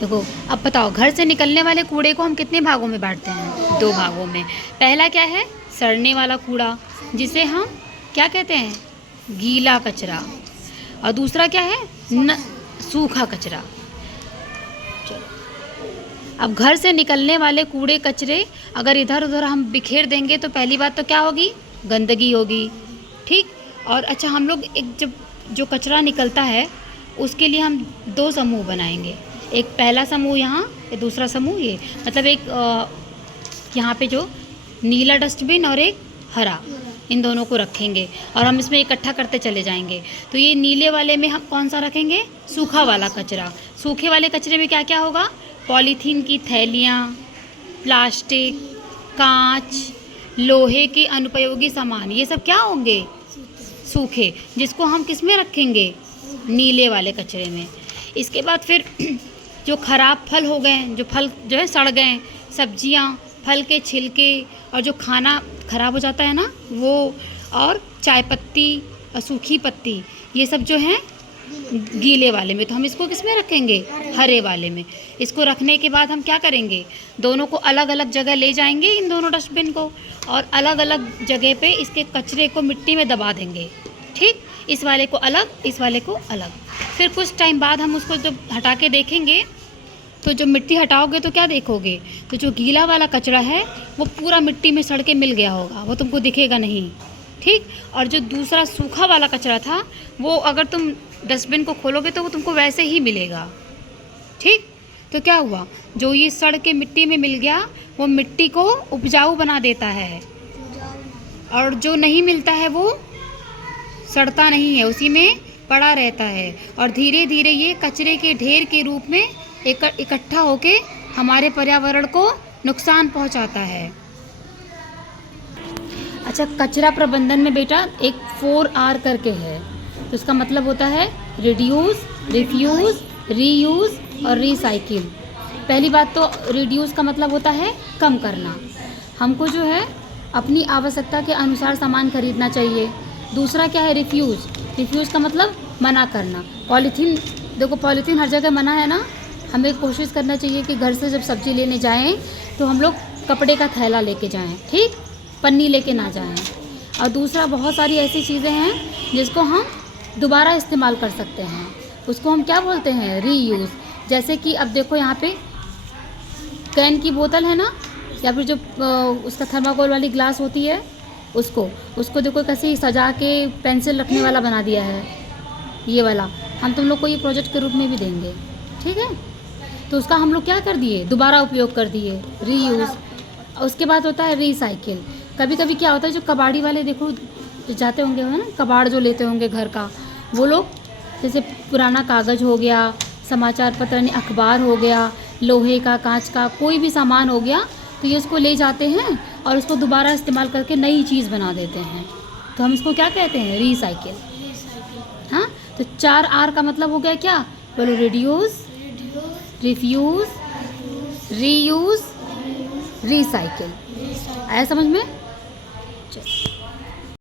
देखो अब बताओ, घर से निकलने वाले कूड़े को हम कितने भागों में बांटते हैं? 2 भागों में। पहला क्या है? सड़ने वाला कूड़ा, जिसे हम क्या कहते हैं? गीला कचरा। और दूसरा क्या है? सूखा कचरा। अब घर से निकलने वाले कूड़े कचरे अगर इधर उधर हम बिखेर देंगे तो पहली बात तो क्या होगी? गंदगी होगी, ठीक। और अच्छा, हम लोग एक जब जो कचरा निकलता है उसके लिए हम 2 समूह बनाएंगे। एक पहला समूह यहाँ, दूसरा समूह ये, मतलब एक यहाँ पे जो नीला डस्टबिन और एक हरा, इन दोनों को रखेंगे और हम इसमें इकट्ठा करते चले जाएंगे। तो ये नीले वाले में हम कौन सा रखेंगे? सूखा वाला कचरा। सूखे वाले कचरे में क्या क्या होगा? पॉलीथीन की थैलियाँ, प्लास्टिक, कांच, लोहे के अनुपयोगी सामान, ये सब क्या होंगे? सूखे, जिसको हम किस में रखेंगे? नीले वाले कचरे में। इसके बाद फिर जो खराब फल हो गए, जो फल जो है सड़ गए, सब्जियां, फल के छिलके और जो खाना खराब हो जाता है ना वो, और चाय पत्ती और सूखी पत्ती, ये सब जो हैं गीले वाले में। तो हम इसको किस में रखेंगे? हरे वाले में। इसको रखने के बाद हम क्या करेंगे? दोनों को अलग अलग जगह ले जाएंगे, इन दोनों डस्टबिन को, और अलग अलग जगह पे इसके कचरे को मिट्टी में दबा देंगे, ठीक। इस वाले को अलग, इस वाले को अलग। फिर कुछ टाइम बाद हम उसको जब हटा के देखेंगे तो जो मिट्टी हटाओगे तो क्या देखोगे? तो जो गीला वाला कचरा है वो पूरा मिट्टी में सड़ के मिल गया होगा, वो तुमको दिखेगा नहीं, ठीक। और जो दूसरा सूखा वाला कचरा था वो अगर तुम डस्टबिन को खोलोगे तो वो तुमको वैसे ही मिलेगा, ठीक। तो क्या हुआ? जो ये सड़ के मिट्टी में मिल गया वो मिट्टी को उपजाऊ बना देता है, और जो नहीं मिलता है वो सड़ता नहीं है, उसी में पड़ा रहता है, और धीरे धीरे ये कचरे के ढेर के रूप में इकट्ठा होके हमारे पर्यावरण को नुकसान पहुंचाता है। अच्छा, कचरा प्रबंधन में बेटा एक 4R करके है, तो इसका मतलब होता है रिड्यूस, रिफ्यूज़, रीयूज़ और रिसाइकिल। पहली बात तो रिड्यूस का मतलब होता है कम करना, हमको जो है अपनी आवश्यकता के अनुसार सामान खरीदना चाहिए। दूसरा क्या है? रिफ्यूज़। रिफ्यूज़ का मतलब मना करना। पॉलीथीन, देखो पॉलीथीन हर जगह मना है ना, हमें कोशिश करना चाहिए कि घर से जब सब्ज़ी लेने जाएं तो हम लोग कपड़े का थैला लेके जाएं, ठीक, पन्नी लेके ना जाएं। और दूसरा, बहुत सारी ऐसी चीज़ें हैं जिसको हम दोबारा इस्तेमाल कर सकते हैं, उसको हम क्या बोलते हैं? रीयूज़। जैसे कि अब देखो यहाँ पे कैन की बोतल है ना, या फिर जो उसका थर्माकोल वाली ग्लास होती है, उसको देखो कैसे सजा के पेंसिल रखने वाला बना दिया है, ये वाला हम तुम लोग को ये प्रोजेक्ट के रूप में भी देंगे, ठीक है। तो उसका हम लोग क्या कर दिए? दोबारा उपयोग कर दिए, रीयूज़। उसके बाद होता है रिसाइकिल। कभी कभी क्या होता है, जो कबाड़ी वाले देखो जाते होंगे, है ना, कबाड़ जो लेते होंगे घर का, वो लोग जैसे पुराना कागज़ हो गया, समाचार पत्र यानी अखबार हो गया, लोहे का, कांच का कोई भी सामान हो गया, तो ये उसको ले जाते हैं और उसको दोबारा इस्तेमाल करके नई चीज़ बना देते हैं। तो हम इसको क्या कहते हैं? रिसाइकिल। हाँ, तो 4R का मतलब हो गया क्या? बोलो, रिड्यूस, रिफ्यूज़, रीयूज़, रिसाइकिल। आया समझ में? चलो।